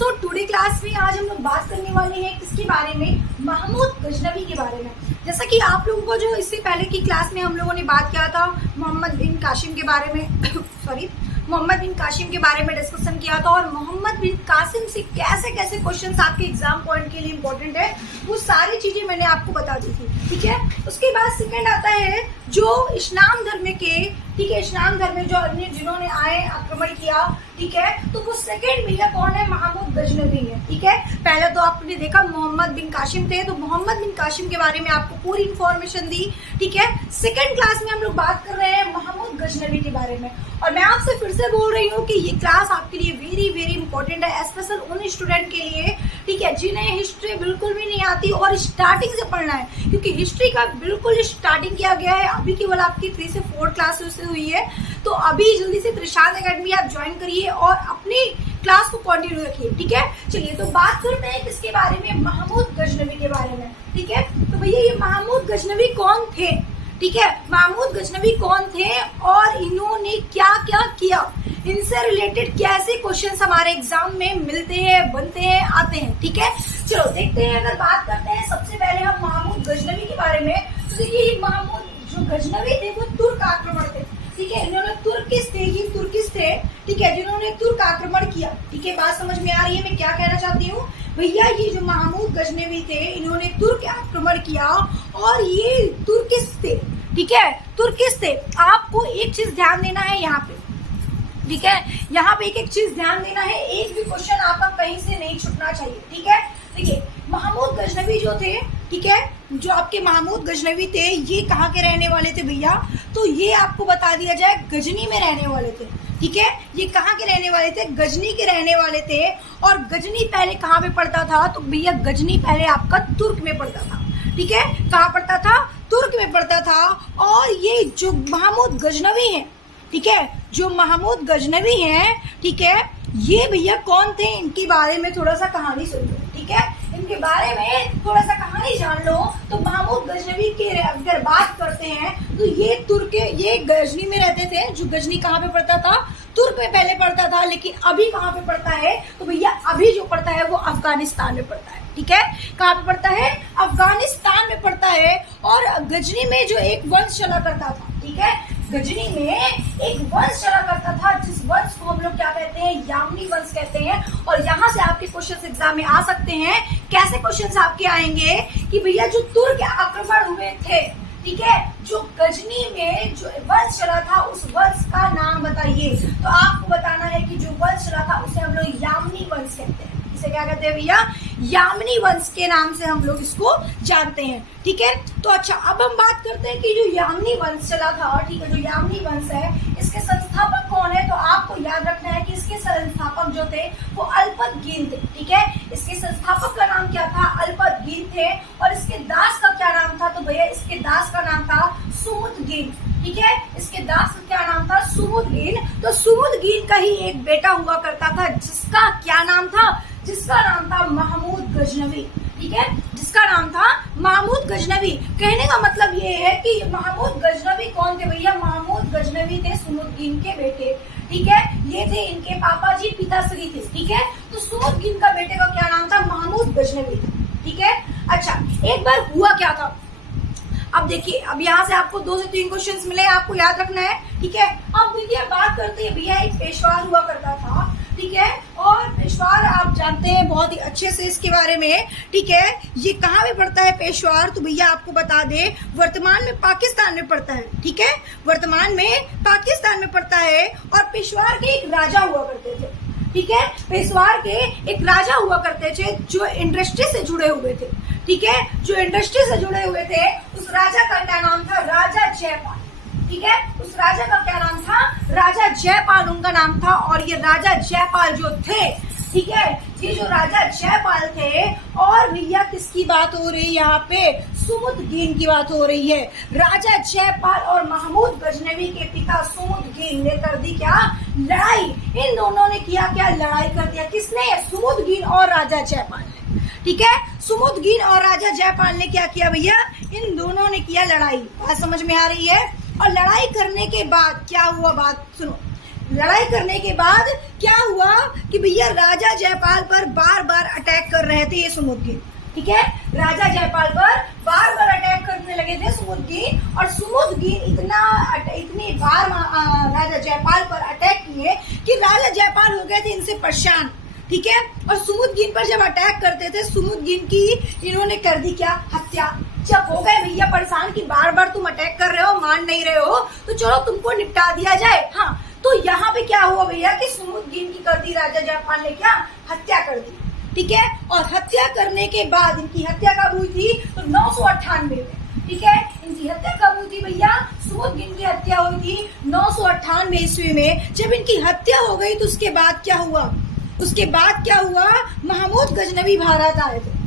So today class में आज हम लोग बात करने वाले हैं किसके बारे में, महमूद गजनवी के बारे में। जैसा कि आप लोगों को जो इससे पहले की क्लास में हम लोगों ने बात किया था मोहम्मद बिन कासिम के बारे में मोहम्मद बिन कासिम के बारे में डिस्कशन किया था, और मोहम्मद बिन कासिम से कैसे कैसे क्वेश्चंस आपके एग्जाम पॉइंट के लिए इंपॉर्टेंट है वो सारी चीजें मैंने आपको बता दी थी। ठीक है, उसके बाद सेकंड आता है जो इस्लाम धर्म के, ठीक है, इस्लाम धर्म में जो अन्य जिन्होंने आए आक्रमण किया, ठीक है, तो वो सेकंड भैया कौन है, महमूद गजनवी है। ठीक है, पहले तो आपने देखा मोहम्मद बिन कासिम थे, तो मोहम्मद बिन कासिम के बारे में आपको पूरी इंफॉर्मेशन दी। ठीक है, सेकंड क्लास में हम लोग बात कर रहे हैं महमूद गजनवी के बारे में, और मैं आपसे फिर से बोल रही हूँ कि ये क्लास आपके लिए वेरी वेरी इंपॉर्टेंट है, स्पेशल उन स्टूडेंट के लिए, ठीक है, जिन्हें हिस्ट्री बिल्कुल भी नहीं आती और स्टार्टिंग से पढ़ना है, क्योंकि हिस्ट्री का बिल्कुल स्टार्टिंग किया गया है। अभी केवल आपकी 3 से 4 क्लास हुई है, तो अभी जल्दी से प्रशांत एकेडमी आप ज्वाइन करिए और अपनी क्लास को कंटिन्यू रखिए। ठीक है, चलिए तो बात करते हैं किसके बारे में, महमूद गजनवी के बारे में। ठीक है, तो भैया ये महमूद गजनवी कौन थे, ठीक है, महमूद गजनवी कौन थे और इन्होंने क्या क्या किया, इनसे रिलेटेड कैसे क्वेश्चंस हमारे एग्जाम में मिलते हैं, बनते हैं, आते हैं। ठीक है, चलो देखते हैं। अगर बात करते हैं सबसे पहले हम महमूद गजनवी के बारे में, तो देखिए ये महमूद जो गजनवी थे वो तुर्क आक्रमण थे। ठीक है, इन्होंने तुर्किस थे, ठीक है, जिन्होंने तुर्क आक्रमण किया। ठीक है, बात समझ में आ रही है मैं क्या कहना चाहती हूँ भैया, ये जो महमूद गजनवी थे इन्होंने तुर्क आक्रमण किया और ये तुर्किस थे। ठीक है, तुर्किस थे। आपको एक चीज ध्यान देना है यहाँ पे, ठीक है, यहाँ पे एक चीज ध्यान देना है, एक भी क्वेश्चन आपका कहीं से नहीं छूटना चाहिए। ठीक है, देखिए महमूद गजनवी जो थे, ठीक है, जो आपके महमूद गजनवी थे ये कहाँ के रहने वाले थे भैया, तो ये आपको बता दिया जाए गजनी में रहने वाले थे। ठीक है, ये कहाँ के रहने वाले थे, गजनी के रहने वाले थे। और गजनी पहले कहाँ पे पड़ता था, तो भैया गजनी पहले आपका तुर्क में पड़ता था। ठीक है, कहाँ पड़ता था, तुर्क में पड़ता था। और ये जो महमूद गजनवी है, ठीक है, जो महमूद गजनवी हैं, ठीक है, ये भैया कौन थे, इनके बारे में थोड़ा सा कहानी सुन लो। ठीक है, इनके बारे में थोड़ा सा कहानी जान लो। तो महमूद गजनवी के अगर बात करते हैं तो ये गजनी में रहते थे। जो गजनी कहाँ पे पड़ता था, तुर्क में पहले पड़ता था, लेकिन अभी कहाँ पे पड़ता है, तो भैया अभी जो पड़ता है वो अफगानिस्तान में पड़ता है। ठीक है, कहाँ पे पड़ता है, अफगानिस्तान में पड़ता है। और गजनी में जो एक वंश चला करता था, ठीक है, गजनी में एक वंश चला करता था, जिस वंश को हम लोग क्या कहते हैं, यामनी वंश कहते हैं। और यहाँ से आपके क्वेश्चन एग्जाम में आ सकते हैं। कैसे क्वेश्चन आपके आएंगे कि भैया जो तुर्क आक्रमण हुए थे, ठीक है, जो गजनी में जो वंश चला था उस वंश का नाम बताइए। तो आपको बताना है कि जो वंश चला था उसे हम लोग यामनी वंश कहते हैं। इसे क्या कहते हैं भैया, यामनी वंश के नाम से हम लोग इसको जानते हैं। ठीक है, तो अच्छा अब हम बात करते हैं कि जो यामनी वंश चला था, ठीक है, जो यामनी वंश है इसके संस्थापक कौन है, तो आपको याद रखना है कि इसके संस्थापक जो थे वो अल्पतगीन थे। ठीक है, इसके संस्थापक का नाम क्या था, अल्पतगीन थे। और इसके दास का क्या नाम था, तो भैया इसके दास का नाम था सुमुदगीन। ठीक है, इसके दास का क्या नाम था, सुमुदगीन। तो सुमुदगीन का ही एक बेटा हुआ करता था, जिसका क्या नाम था, जिसका नाम था महमूद गजनवी। ठीक है, जिसका नाम था महमूद गजनवी। कहने का मतलब ये है कि महमूद गजनवी कौन थे भैया, महमूद गजनवी थे सुमुदगीन के बेटे। ठीक है, ये थे इनके पापा जी, पिताश्री थे। ठीक है, तो सुमुदगीन का बेटे का क्या नाम था, महमूद गजनवी। ठीक है, अच्छा एक बार हुआ क्या था, अब देखिए, अब यहाँ से आपको 2 से 3 क्वेश्चंस मिले, आपको याद रखना है। ठीक है, अब देखिए बात करते हैं भैया, एक पेशवार हुआ करता था। ठीक है, और पेशवार आप जानते हैं बहुत ही अच्छे से इसके बारे में। ठीक है, ये कहाँ पे पड़ता है पेशवार, तो भैया आपको बता दे वर्तमान में पाकिस्तान में पड़ता है। ठीक है, वर्तमान में पाकिस्तान में पड़ता है। और पेशवार के एक राजा हुआ करते थे। ठीक है, पेशवार के एक राजा हुआ करते थे जो इंडस्ट्री से जुड़े हुए थे। ठीक है, जो इंडस्ट्री से जुड़े हुए थे, उस राजा का क्या नाम था, राजा जयपाल। ठीक है, उस राजा का क्या नाम था, राजा जयपाल उनका नाम था। और ये राजा जयपाल जो थे, ठीक है, ये जो राजा जयपाल थे, और भैया किसकी बात हो रही है यहाँ पे, सुमुदगीन की बात हो रही है। राजा जयपाल और महमूद गजनवी के पिता सुमुदगीन ने कर दी क्या, लड़ाई। इन दोनों ने किया क्या, लड़ाई कर दिया। किसने, सुमुदगीन और राजा जयपाल ने। ठीक है, सुमुदगीन और राजा जयपाल ने क्या किया भैया, इन दोनों ने किया लड़ाई। बात समझ में आ रही है। और लड़ाई करने के बाद क्या हुआ, बात सुनो, लड़ाई करने के बाद क्या हुआ कि भैया राजा जयपाल पर बार बार अटैक कर रहे थे ये सुमुद्दीन। ठीक है, राजा जयपाल पर बार बार अटैक करने लगे थे सुमुद्दीन, और सुमुद्दीन इतनी बार राजा जयपाल पर अटैक किए कि राजा जयपाल हो गए थे इनसे परेशान। ठीक है, और सुमुद्दीन पर जब अटैक करते थे सुमुद्दीन की इन्होंने कर दी क्या, हत्या। जब हो गए भैया परेशान कि बार बार तुम अटैक कर रहे हो, मान नहीं रहे हो, तो चलो तुमको निपटा दिया जाए। हाँ, तो यहाँ पे क्या हुआ भैया कि सुमुद्दीन की कर दी राजा जयपाल ने क्या, हत्या कर दी। ठीक है, और हत्या करने के बाद इनकी हत्या कब हुई थी, तो 998 में। ठीक है, इनकी हत्या कब हुई थी भैया, सुमुद्दीन की हत्या हुई थी 998 ईस्वी में। जब इनकी हत्या हो गई तो उसके बाद क्या हुआ, उसके बाद क्या हुआ, महमूद गजनवी भारत आए थे।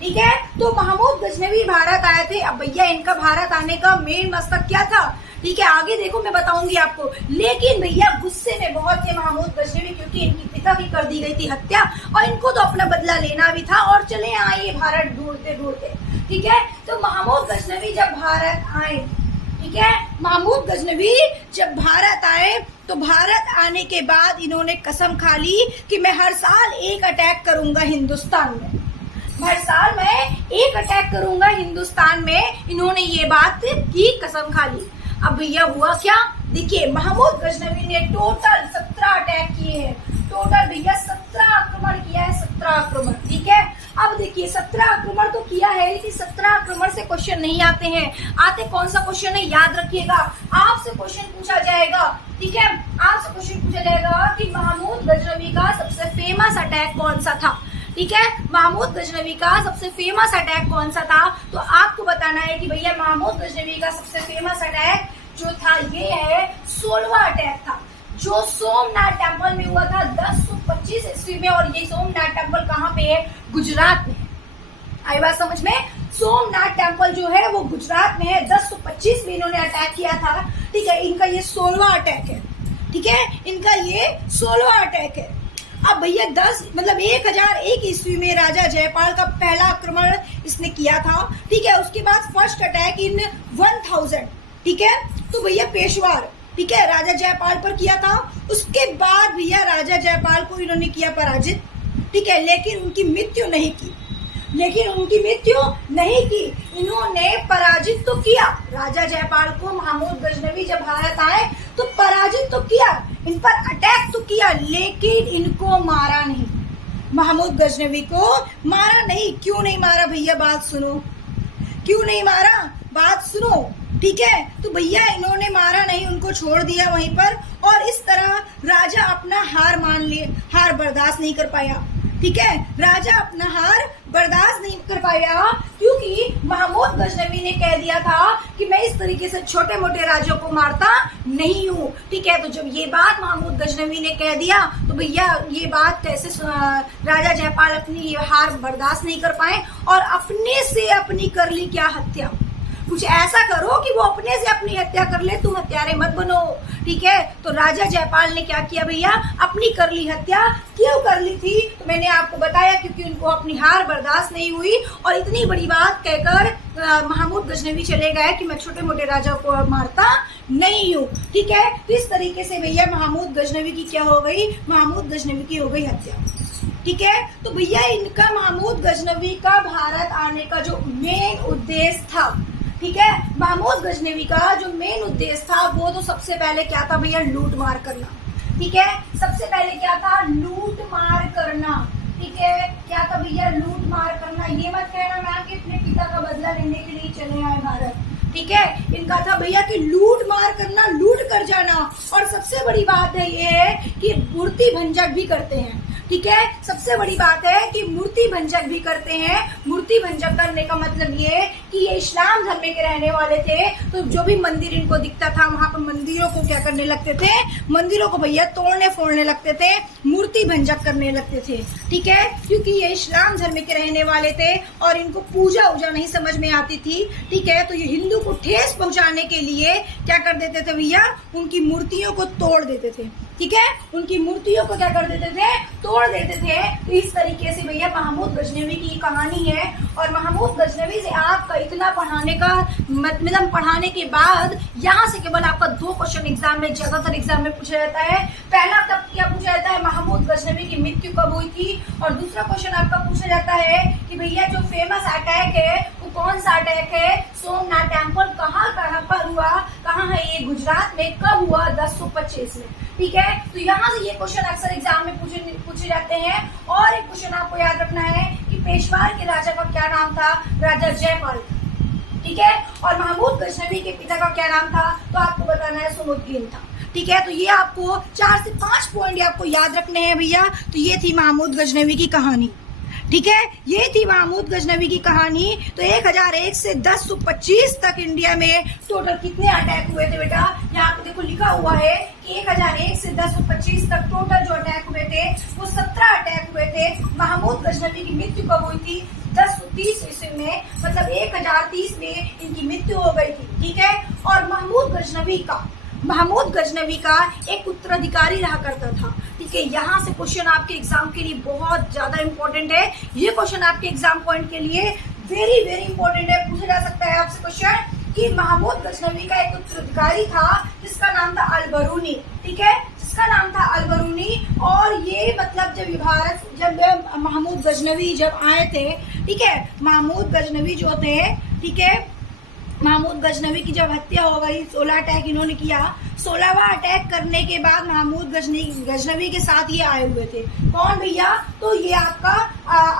ठीक है, तो महमूद गजनवी भारत आए थे। अब भैया इनका भारत आने का मेन मकसद क्या था, ठीक है, आगे देखो मैं बताऊंगी आपको। लेकिन भैया गुस्से में बहुत थे महमूद गजनवी, क्योंकि इनकी पिता की कर दी गई थी हत्या और इनको तो अपना बदला लेना भी था और चले आए ये भारत ढूंढते ढूंढते। ठीक है, तो महमूद गजनवी जब भारत आए, ठीक है, महमूद गजनवी जब भारत आए तो भारत आने के बाद इन्होंने कसम खा ली कि मैं हर साल एक अटैक करूंगा हिंदुस्तान में, हर साल मैं एक अटैक करूंगा हिंदुस्तान में। इन्होंने ये बात की, कसम खा ली। अब भैया हुआ क्या, देखिए महमूद गजनवी ने टोटल 17 अटैक किए हैं, टोटल भैया 17 आक्रमण किया है, 17 आक्रमण। ठीक है, अब देखिए 17 आक्रमण तो किया है, लेकिन 17 आक्रमण से क्वेश्चन नहीं आते हैं। आते कौन सा क्वेश्चन है, याद रखिएगा, आपसे क्वेश्चन पूछा जाएगा। ठीक है, आपसे क्वेश्चन पूछा जाएगा कि महमूद गजनवी का सबसे फेमस अटैक कौन सा था। ठीक है, महमूद गजनवी का सबसे फेमस अटैक कौन सा था, तो आपको बताना है कि भैया महमूद गजनवी का सबसे फेमस अटैक जो था ये है 16वां अटैक था, जो सोमनाथ टेम्पल में हुआ था 1025 ईस्वी में। और ये सोमनाथ टेम्पल कहाँ पे है, गुजरात में। आई बात समझ में, सोमनाथ टेम्पल जो है वो गुजरात में है। 1025 में इन्होंने अटैक किया था। ठीक है, इनका ये 16वां अटैक है। ठीक है, इनका ये 16वां अटैक है। अब भैया 1001 ईस्वी में राजा जयपाल का पहला आक्रमण इसने किया था। ठीक है, उसके बाद फर्स्ट अटैक इन 1000। ठीक है, तो भैया पेशवार, ठीक है, राजा जयपाल पर किया था। उसके बाद भैया राजा जयपाल को इन्होंने किया पराजित। ठीक है, लेकिन उनकी मृत्यु नहीं की, इन्होंने पराजित तो किया राजा जयपाल को। महमूद गजनवी जब भारत आए तो पराजित तो किया, इन पर अटैक तो किया, लेकिन इनको मारा नहीं। महमूद गजनवी को मारा नहीं। क्यों नहीं मारा भैया, बात सुनो, क्यों नहीं मारा, बात सुनो। ठीक है, तो भैया इन्होंने मारा नहीं, उनको छोड़ दिया वहीं पर, और इस तरह राजा अपना हार मान लिए, हार बर्दाश्त नहीं कर पाया। ठीक है, राजा अपना हार बर्दाश्त नहीं कर पाया, क्योंकि महमूद गजनवी ने कह दिया था कि मैं इस तरीके से छोटे मोटे राज्यों को मारता नहीं हूँ। ठीक है, तो जब ये बात महमूद गजनवी ने कह दिया तो भैया ये बात कैसे राजा जयपाल अपनी हार बर्दाश्त नहीं कर पाए और अपने से अपनी कर ली क्या, हत्या। कुछ ऐसा करो कि वो अपने से अपनी हत्या कर ले, तुम हत्यारे मत बनो। ठीक है, तो राजा जयपाल ने क्या किया भैया, अपनी कर ली हत्या। क्यों कर ली थी, तो मैंने आपको बताया, क्योंकि उनको अपनी हार बर्दाश्त नहीं हुई और इतनी बड़ी बात कहकर महमूद गजनवी चले गए कि मैं छोटे मोटे राजा को मारता नहीं हूँ। ठीक है, तो इस तरीके से भैया महमूद गजनवी की क्या हो गई, महमूद गजनवी की हो गई हत्या। ठीक है, तो भैया इनका महमूद गजनवी का भारत आने का जो मेन उद्देश्य था, ठीक है, महमूद गजनवी का जो मेन उद्देश्य था वो तो सबसे पहले क्या था भैया, लूट मार करना। ठीक है, सबसे पहले क्या था, लूट मार करना। ठीक है, क्या था भैया, लूट मार करना। ये मत कहना मैम कि अपने पिता का बदला लेने के लिए चले आए भारत। ठीक है, इनका था भैया कि लूट मार करना, लूट कर जाना। और सबसे बड़ी बात है ये है कि मूर्ति भंजक भी करते हैं। ठीक है, सबसे बड़ी बात है कि मूर्ति भंजक भी करते हैं। मूर्ति भंजक करने का मतलब ये कि ये इस्लाम धर्म के रहने वाले थे, तो जो भी मंदिर इनको दिखता था वहां पर मंदिरों को क्या करने लगते थे, मंदिरों को भैया तोड़ने फोड़ने लगते थे, मूर्ति भंजक करने लगते थे। ठीक है, क्योंकि ये इस्लाम धर्म के रहने वाले थे और इनको पूजा वूजा नहीं समझ में आती थी। ठीक है, तो ये हिंदू को ठेस पहुंचाने के लिए क्या कर देते थे भैया, उनकी मूर्तियों को तोड़ देते थे। ठीक है, उनकी मूर्तियों को क्या कर देते थे, तोड़ देते थे। तो इस तरीके से भैया महमूद गजनवी की कहानी है। और महमूद गजनवी से आपका इतना पढ़ाने का मतलब पढ़ाने के बाद यहाँ से केवल आपका 2 क्वेश्चन एग्जाम में, ज्यादातर एग्जाम में पूछा जाता है। पहला कब क्या पूछा जाता है, महमूद गजनवी की मृत्यु कब हुई थी। और दूसरा क्वेश्चन आपका पूछा जाता है कि भैया जो फेमस अटैक है वो कौन सा अटैक है, सोमनाथ टेम्पल कहाँ पर हुआ, कहाँ है ये, गुजरात में, कब हुआ, 1025 में। ठीक है, तो यहाँ से ये क्वेश्चन अक्सर एग्जाम में पूछे जाते हैं। और एक क्वेश्चन आपको याद रखना है कि पेशवार के राजा का क्या नाम था, राजा जयपाल। ठीक है, और महमूद गजनवी के पिता का क्या नाम था, तो आपको बताना है सुमुद्दीन था। ठीक है, तो ये आपको 4 से 5 पॉइंट आपको याद रखने हैं भैया। तो ये थी महमूद गजनवी की कहानी। ठीक है, ये थी महमूद गजनवी की कहानी। तो 1001 से 1025 तक इंडिया में टोटल कितने अटैक हुए थे बेटा, यहाँ पे देखो लिखा हुआ है कि 1001 से 1025 तक टोटल जो अटैक हुए थे वो 17 अटैक हुए थे। महमूद गजनवी की मृत्यु कब हुई थी, 1030 ईस्वी में, मतलब 1030 में इनकी मृत्यु हो गई थी। ठीक है, और महमूद गजनवी का एक उत्तराधिकारी रहा करता था। ठीक है, यहाँ से क्वेश्चन आपके एग्जाम के लिए बहुत ज्यादा इंपॉर्टेंट है। ये क्वेश्चन आपके एग्जाम पॉइंट के लिए वेरी वेरी इंपॉर्टेंट है। पूछा जा सकता है आपसे क्वेश्चन कि महमूद गजनवी का एक उत्तराधिकारी था जिसका नाम था अल-बरूनी। ठीक है, जिसका नाम था अल-बरूनी। और ये मतलब जब महमूद गजनवी जब आए थे, ठीक है, महमूद गजनवी जो थे, ठीक है, महमूद गजनवी की जब हत्या हो गई, 16 अटैक इन्होंने किया। 16वां अटैक करने के बाद महमूद गजनवी के साथ ये आए हुए थे। कौन भैया, तो ये आपका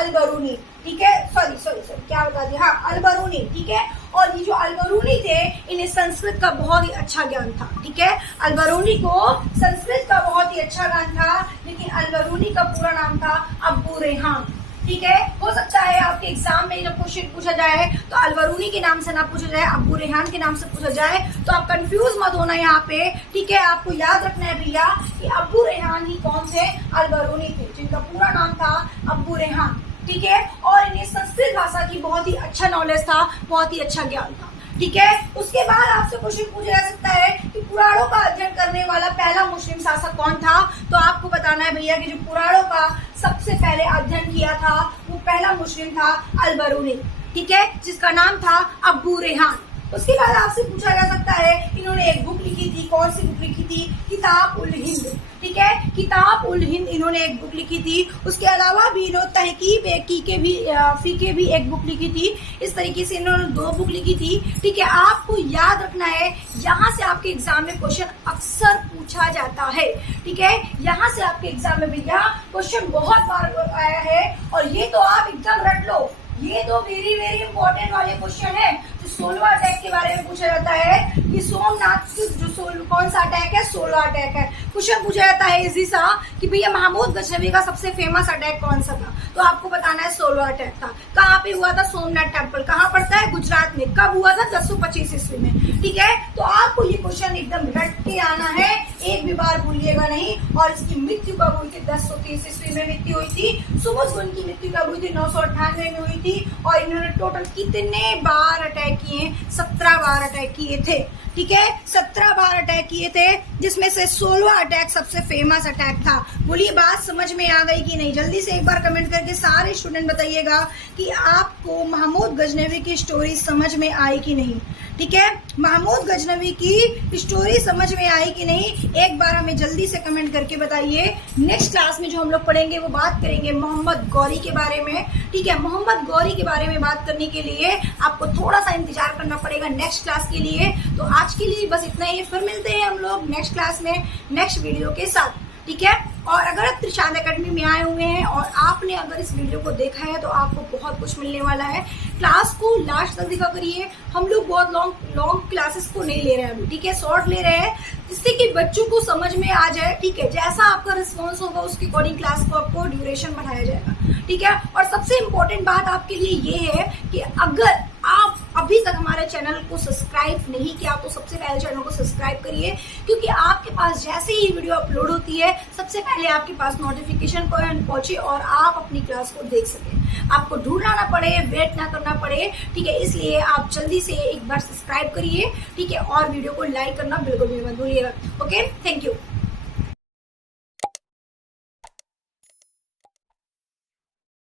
अल-बरूनी। ठीक है, सॉरी क्या बता दिया, हाँ अल-बरूनी। ठीक है, और ये जो अल-बरूनी थे इन्हें संस्कृत का बहुत ही अच्छा ज्ञान था। ठीक है, अल-बरूनी को संस्कृत का बहुत ही अच्छा ज्ञान था, लेकिन अल-बरूनी का पूरा नाम था अबू रेहान। ठीक है, हो सकता है आपके एग्जाम में जब क्वेश्चन पूछा जाए तो अल-बरूनी के नाम से ना पूछा जाए, अबू रेहान के नाम से पूछा जाए, तो आप कंफ्यूज मत होना यहाँ पे। ठीक है, आपको याद रखना है भैया कि अबू रेहान ही कौन से, अल-बरूनी थे, जिनका पूरा नाम था अबू रेहान। ठीक है, और इन्हें संस्कृत भाषा की बहुत ही अच्छा नॉलेज था, बहुत ही अच्छा ज्ञान था। ठीक है, उसके बाद आपसे क्वेश्चन पूछा जा सकता है कि पुराणों का अध्ययन करने वाला पहला मुस्लिम शासक कौन था। तो आपको बताना है भैया कि जो पुराणों का सबसे पहले अध्ययन किया था वो पहला मुस्लिम था अल-बरूनी। ठीक है, जिसका नाम था अबू रेहान। उसके बाद आपसे पूछा जा सकता है इन्होंने एक बुक लिखी थी, कौन सी बुक लिखी थी, किताब उल हिंद। ठीक है, किताब उल हिंद इन्होंने एक बुक लिखी थी। उसके अलावा भी इन्होंने तहकीब फीके भी एक बुक लिखी थी। इस तरीके से इन्होंने 2 बुक लिखी थी। ठीक है, आपको याद रखना है, यहाँ से आपके एग्जाम में क्वेश्चन अक्सर पूछा जाता है। ठीक है, यहाँ से आपके एग्जाम में भैया क्वेश्चन बहुत बार आया है, और ये तो आप एकदम रट लो, ये तो वेरी वेरी इंपॉर्टेंट वाले क्वेश्चन है। जो 16वां अटैक के बारे में पूछा जाता है कि सोमनाथ जो कौन सा अटैक है, 16 अटैक है। क्वेश्चन पूछा जाता है इजी सा कि भैया महमूद गजनवी का सबसे फेमस अटैक कौन सा था, तो आपको बताना है 16 अटैक था। कहाँ पे हुआ था, सोमनाथ टेम्पल। कहाँ पड़ता है, गुजरात में। कब हुआ था, 1025 ईस्वी में। ठीक है, तो आपको ये क्वेश्चन एकदम रट के आना है, एक भी बार भूलिएगा नहीं। और इसकी मृत्यु कब हुई थी, 1030 ईस्वी में मृत्यु हुई थी। सुमुद्दीन की मृत्यु कब हुई थी, 998 में हुई थी। और इन्होंने टोटल कितने बार अटैक किए, 17 बार अटैक किए थे। ठीक है, 17 बार अटैक किए थे, जिसमें से 16वां अटैक सबसे फेमस अटैक था। बोलिए बात समझ में आ गई कि नहीं, जल्दी से एक बार कमेंट करके सारे स्टूडेंट बताइएगा कि आपको महमूद गजनवी की स्टोरी समझ में आई कि नहीं। ठीक है, महमूद गजनवी की स्टोरी समझ में आई कि नहीं, एक बार हमें जल्दी से कमेंट करके बताइए। नेक्स्ट क्लास में जो हम लोग पढ़ेंगे वो बात करेंगे मोहम्मद गौरी के बारे में। ठीक है, मोहम्मद गौरी के बारे में बात करने के लिए आपको थोड़ा सा इंतजार करना पड़ेगा नेक्स्ट क्लास के लिए। तो आज के लिए बस इतना ही, फिर मिलते हैं हम लोग नेक्स्ट क्लास में नेक्स्ट वीडियो के साथ। ठीक है, और अगर आप त्रिशांत एकेडमी में आए हुए हैं और आपने अगर इस वीडियो को देखा है तो आपको बहुत कुछ मिलने वाला है। क्लास को लास्ट तक देखा करिए। हम लोग बहुत लॉन्ग क्लासेस को नहीं ले रहे हैं अभी। ठीक है, शॉर्ट ले रहे हैं, जिससे कि बच्चों को समझ में आ जाए। ठीक है, जैसा आपका रिस्पॉन्स होगा उसके अकॉर्डिंग क्लास को आपको ड्यूरेशन बढ़ाया जाएगा। ठीक है, और सबसे इम्पोर्टेंट बात आपके लिए ये है कि अगर आप अभी तक हमारे चैनल को सब्सक्राइब नहीं किया तो सबसे पहले चैनल को सब्सक्राइब करिए, क्योंकि आपके पास जैसे ही वीडियो अपलोड होती है सबसे पहले आपके पास नोटिफिकेशन पहुंचे और आप अपनी क्लास को देख सकें। आपको ढूंढना ना पड़े, वेट ना करना पड़े। ठीक है, इसलिए आप जल्दी से एक बार सब्सक्राइब करिए। ठीक है, और वीडियो को लाइक करना बिल्कुल भी मत भूलिएगा। Okay, thank you.